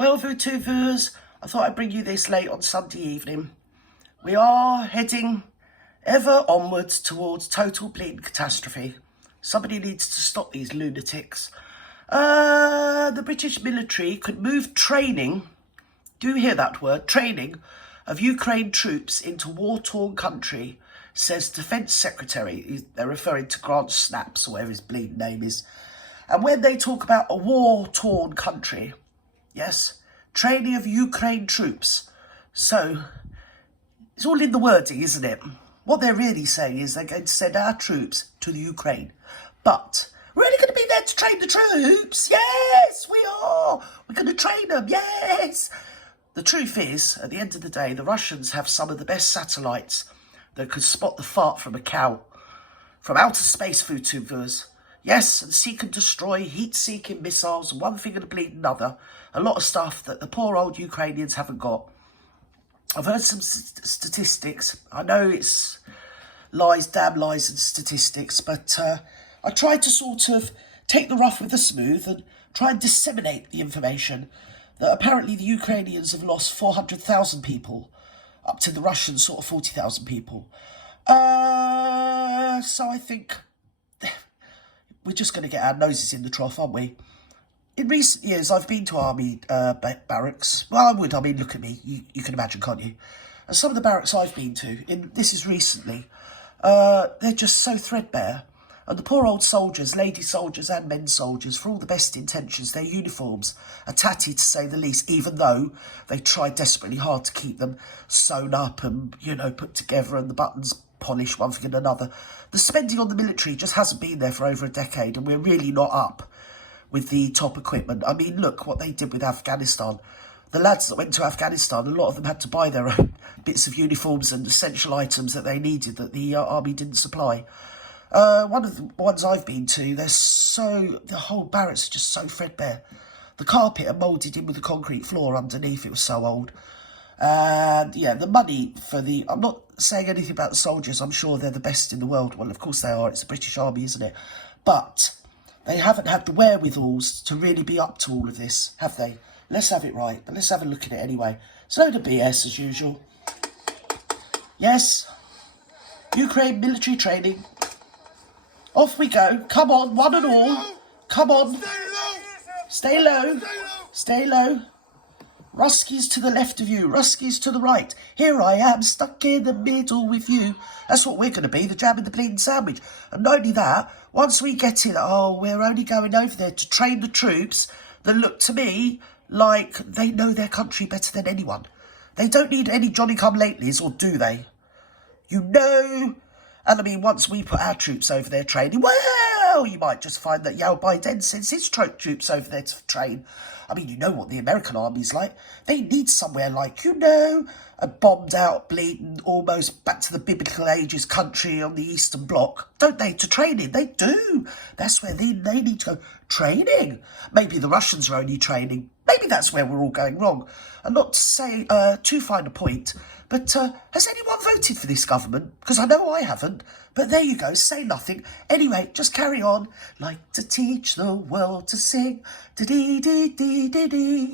Well, VooTubers, I thought I'd bring you this late on Sunday evening. We are heading ever onwards towards total bleeding catastrophe. Somebody needs to stop these lunatics. The British military could move training, do you hear that word, training, of Ukraine troops into war-torn country, says Defence Secretary. They're referring to Grant Snaps, or whatever his bleeding name is. And when they talk about a war-torn country, yes, training of Ukraine troops. So, it's all in the wording, isn't it? What they're really saying is they're going to send our troops to the Ukraine. But we're only going to be there to train the troops. Yes, we are. We're going to train them. Yes. The truth is, at the end of the day, the Russians have some of the best satellites that could spot the fart from a cow. From outer space, VooTubers. Yes, and seek and destroy, heat-seeking missiles, one thing and a bleeding another. A lot of stuff that the poor old Ukrainians haven't got. I've heard some statistics. I know it's lies, damn lies and statistics, but I tried to sort of take the rough with the smooth and try and disseminate the information that apparently the Ukrainians have lost 400,000 people, up to the Russians sort of 40,000 people. So I think we're just going to get our noses in the trough, aren't we? In recent years, I've been to army barracks. Well, I would. I mean, look at me. You can imagine, can't you? And some of the barracks I've been to, this is recently, they're just so threadbare. And the poor old soldiers, lady soldiers and men soldiers, for all the best intentions, their uniforms are tatty to say the least, even though they try desperately hard to keep them sewn up and, you know, put together and the buttons polished, one thing and another. The spending on the military just hasn't been there for over a decade, and we're really not up with the top equipment. I mean, look what they did with Afghanistan. The lads that went to Afghanistan, a lot of them had to buy their own bits of uniforms and essential items that they needed that the army didn't supply. One of the ones I've been to, the whole barracks are just so threadbare. The carpet are moulded in with the concrete floor underneath, it was so old. And yeah, the money for I'm not saying anything about the soldiers, I'm sure they're the best in the world. Well, of course they are, it's the British Army, isn't it? But they haven't had the wherewithals to really be up to all of this, have they? Let's have it right, but let's have a look at it anyway. It's a load of BS as usual. Yes, Ukraine military training. Off we go. Come on, one and all. Come on. Stay low. Stay low. Ruskies to the left of you. Ruskies to the right. Here I am, stuck in the middle with you. That's what we're going to be, the jam and the bleeding sandwich. And not only that, once we get in, we're only going over there to train the troops that look to me like they know their country better than anyone. They don't need any Johnny-come-latelys, or do they? You know. And I mean, once we put our troops over there training, well, you might just find that Joe Biden sends his troops over there to train. I mean, you know what the American army's like. They need somewhere like, you know, a bombed out, bleeding, almost back to the biblical ages country on the Eastern Bloc, don't they, to train in? They do. That's where they need to go. Training. Maybe the Russians are only training. Maybe that's where we're all going wrong. And not to say too fine a point, but has anyone voted for this government? Because I know I haven't. But there you go, say nothing. Anyway, just carry on. Like to teach the world to sing. Da-dee-dee-dee-dee-dee.